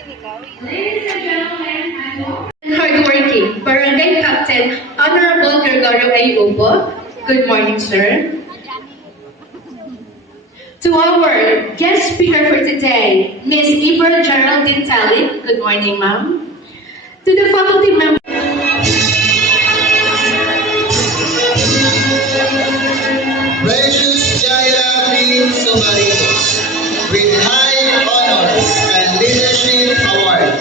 Ladies and gentlemen, hardworking Barangay Captain Honorable Gregorio A. Obo. Good morning, sir. To our guest speaker for today, Ms. Ibra Geraldine Talib. Good morning, ma'am. To the faculty members. Precious Jaira P. Sumaritos with high honors and leadership award.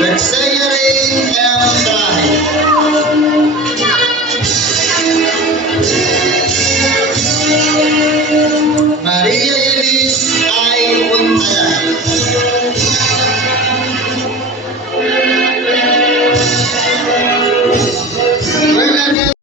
Rexayari M. Trahe. Maria Elis I. Untala. Bernadette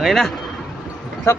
Okay na. Stop.